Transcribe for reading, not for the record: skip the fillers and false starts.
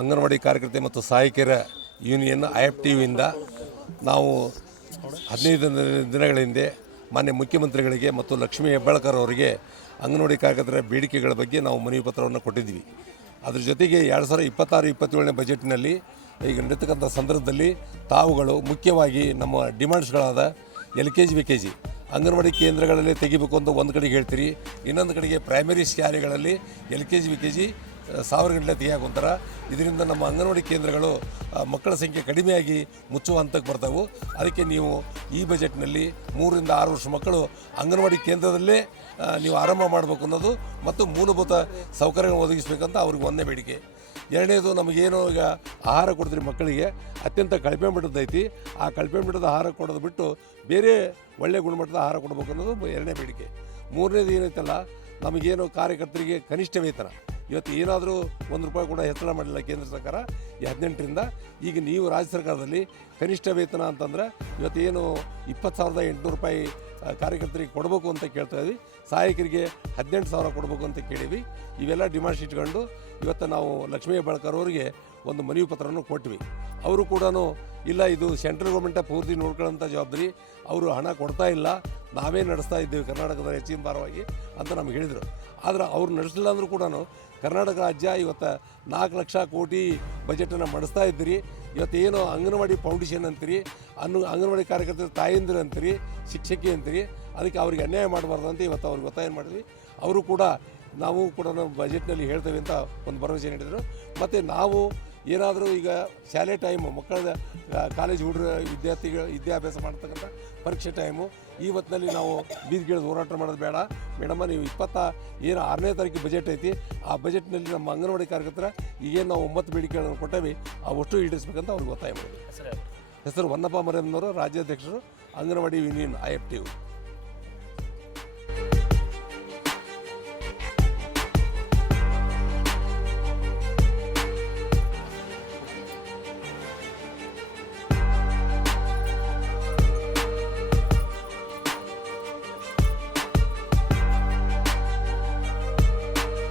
ಅಂಗನವಾಡಿ ಕಾರ್ಯಕರ್ತೆ ಮತ್ತು ಸಹಾಯಕಿಯರ ಯೂನಿಯನ್ IFTU-ಇಂದ ನಾವು 15 ದಿನಗಳ ಹಿಂದೆ ಮಾನ್ಯ ಮುಖ್ಯಮಂತ್ರಿಗಳಿಗೆ ಮತ್ತು ಲಕ್ಷ್ಮೀ ಹೆಬ್ಬಾಳ್ಕರ್ ಅವರಿಗೆ ಅಂಗನವಾಡಿ ಕಾರ್ಯಕರ್ತರ ಬೇಡಿಕೆಗಳ ಬಗ್ಗೆ ನಾವು ಮನವಿ ಪತ್ರವನ್ನು ಕೊಟ್ಟಿದ್ವಿ. ಅದ್ರ ಜೊತೆಗೆ 2026-27ನೇ ಬಜೆಟ್ನಲ್ಲಿ ಈಗ ನಡೀತಕ್ಕಂಥ ಸಂದರ್ಭದಲ್ಲಿ ತಾವುಗಳು ಮುಖ್ಯವಾಗಿ ನಮ್ಮ ಡಿಮಾಂಡ್ಸ್ಗಳಾದ LKG VKG ಅಂಗನವಾಡಿ ಕೇಂದ್ರಗಳಲ್ಲಿ ತೆಗಿಬೇಕು ಅಂತ ಒಂದು ಕಡೆಗೆ ಹೇಳ್ತೀರಿ, ಇನ್ನೊಂದು ಕಡೆಗೆ ಪ್ರೈಮರಿ ಶಾಲೆಗಳಲ್ಲಿ LKG VKG 1000 ಗಂಟಲೆ ತೆಗಿಯಾಕೊಂತಾರ. ಇದರಿಂದ ನಮ್ಮ ಅಂಗನವಾಡಿ ಕೇಂದ್ರಗಳು ಮಕ್ಕಳ ಸಂಖ್ಯೆ ಕಡಿಮೆಯಾಗಿ ಮುಚ್ಚುವ ಹಂತಕ್ಕೆ ಬರ್ತಾವೆ. ಅದಕ್ಕೆ ನೀವು ಈ ಬಜೆಟ್ನಲ್ಲಿ 3 ರಿಂದ 6 ವರ್ಷ ಮಕ್ಕಳು ಅಂಗನವಾಡಿ ಕೇಂದ್ರದಲ್ಲೇ ನೀವು ಆರಂಭ ಮಾಡಬೇಕು ಅನ್ನೋದು ಮತ್ತು ಮೂಲಭೂತ ಸೌಕರ್ಯಗಳನ್ನು ಒದಗಿಸಬೇಕಂತ ಅವ್ರಿಗೆ ಒಂದೇ ಬೇಡಿಕೆ. ಎರಡನೇದು, ನಮಗೇನು ಈಗ ಆಹಾರ ಕೊಡ್ತೀರಿ ಮಕ್ಕಳಿಗೆ ಅತ್ಯಂತ ಕಳಪೆ ಮಟ್ಟದೈತಿ, ಆ ಕಳಪೆ ಮಟ್ಟದ ಆಹಾರ ಕೊಡೋದು ಬಿಟ್ಟು ಬೇರೆ ಒಳ್ಳೆಯ ಗುಣಮಟ್ಟದ ಆಹಾರ ಕೊಡಬೇಕು ಅನ್ನೋದು ಎರಡನೇ ಬೇಡಿಕೆ. ಮೂರನೇದು ಏನೈತಲ್ಲ, ನಮಗೇನು ಕಾರ್ಯಕರ್ತರಿಗೆ ಕನಿಷ್ಠ ವೇತನ ಇವತ್ತು ಏನಾದರೂ ₹1 ಕೂಡ ಹೆಚ್ಚಳ ಮಾಡಿಲ್ಲ ಕೇಂದ್ರ ಸರ್ಕಾರ ಈ 18ರಿಂದ. ಈಗ ನೀವು ರಾಜ್ಯ ಸರ್ಕಾರದಲ್ಲಿ ಕನಿಷ್ಠ ವೇತನ ಅಂತಂದ್ರೆ ಇವತ್ತು ಏನು ₹20,800 ಕಾರ್ಯಕರ್ತರಿಗೆ ಕೊಡಬೇಕು ಅಂತ ಕೇಳ್ತಾ ಇದ್ವಿ, ಸಹಾಯಕರಿಗೆ 18,000 ಕೊಡಬೇಕು ಅಂತ ಕೇಳೀವಿ. ಇವೆಲ್ಲ ಡಿಮಾಂಡ್ಸ್ ಇಟ್ಕೊಂಡು ಇವತ್ತು ನಾವು ಲಕ್ಷ್ಮೀ ಹೆಬ್ಬಾಳ್ಕರ್ ಅವರಿಗೆ ಒಂದು ಮನವಿ ಪತ್ರವನ್ನು ಕೊಟ್ವಿ. ಅವರು ಕೂಡ ಇಲ್ಲ, ಇದು ಸೆಂಟ್ರಲ್ ಗೌರ್ಮೆಂಟ ಪೂರ್ತಿ ನೋಡ್ಕೊಳ್ಳೋಂಥ ಜವಾಬ್ದಾರಿ, ಅವರು ಹಣ ಕೊಡ್ತಾ ಇಲ್ಲ, ನಾವೇ ನಡೆಸ್ತಾ ಇದ್ದೇವೆ ಕರ್ನಾಟಕದ ಹೆಚ್ಚಿನ ಭಾರವಾಗಿ ಅಂತ ನಮ್ಗೆ ಹೇಳಿದರು. ಆದರೆ ಅವ್ರು ನಡೆಸಲಿಲ್ಲ ಅಂದರೂ ಕೂಡ ಕರ್ನಾಟಕ ರಾಜ್ಯ ಇವತ್ತು 4 ಲಕ್ಷ ಕೋಟಿ ಬಜೆಟನ್ನು ಮಾಡಿಸ್ತಾ ಇದ್ದೀರಿ. ಇವತ್ತೇನು ಅಂಗನವಾಡಿ ಫೌಂಡೇಶನ್ ಅಂತೀರಿ, ಅಂಗನವಾಡಿ ಕಾರ್ಯಕರ್ತರ ತಾಯಂದಿರು ಅಂತೀರಿ, ಶಿಕ್ಷಕಿ ಅಂತೀರಿ, ಅದಕ್ಕೆ ಅವ್ರಿಗೆ ಅನ್ಯಾಯ ಮಾಡಬಾರ್ದು ಅಂತ ಇವತ್ತು ಅವ್ರಿಗೆ ಒತ್ತಾಯ ಮಾಡಿದ್ವಿ. ಅವರು ಕೂಡ ನಾವು ಕೂಡ ಬಜೆಟ್ನಲ್ಲಿ ಹೇಳ್ತೇವೆ ಅಂತ ಒಂದು ಭರವಸೆ ನೀಡಿದರು. ಮತ್ತು ನಾವು ಏನಾದರೂ ಈಗ ಶಾಲೆ ಟೈಮು ಮಕ್ಕಳ ಕಾಲೇಜ್ ಹುಡುಗರ ವಿದ್ಯಾಭ್ಯಾಸ ಮಾಡ್ತಕ್ಕಂಥ ಪರೀಕ್ಷೆ ಟೈಮು ಈ ಹೊತ್ತಿನಲ್ಲಿ ನಾವು ಬೀದಿಗಿಳಿದು ಹೋರಾಟ ಮಾಡೋದು ಬೇಡ ಮೇಡಮ್ಮ. ನೀವು 6ನೇ ತಾರೀಕು ಬಜೆಟ್ ಐತಿ, ಆ ಬಜೆಟ್ನಲ್ಲಿ ನಮ್ಮ ಅಂಗನವಾಡಿ ಕಾರ್ಯಕರ್ತರ ಈಗೇನು ನಾವು 9 ಬೇಡಿಕೆಗಳನ್ನು ಕೊಟ್ಟೇವೆ ಅವಷ್ಟು ಈಡೇರಿಸಬೇಕಂತ ಅವ್ರಿಗೆ ಒತ್ತಾಯ ಮಾಡಿದ್ವಿ. ಹೆಸರು ಹೊನ್ನಪ್ಪ ಮರಿಯಮ್ಮನವರು, ರಾಜ್ಯಾಧ್ಯಕ್ಷರು, ಅಂಗನವಾಡಿ ಯೂನಿಯನ್ IFTU.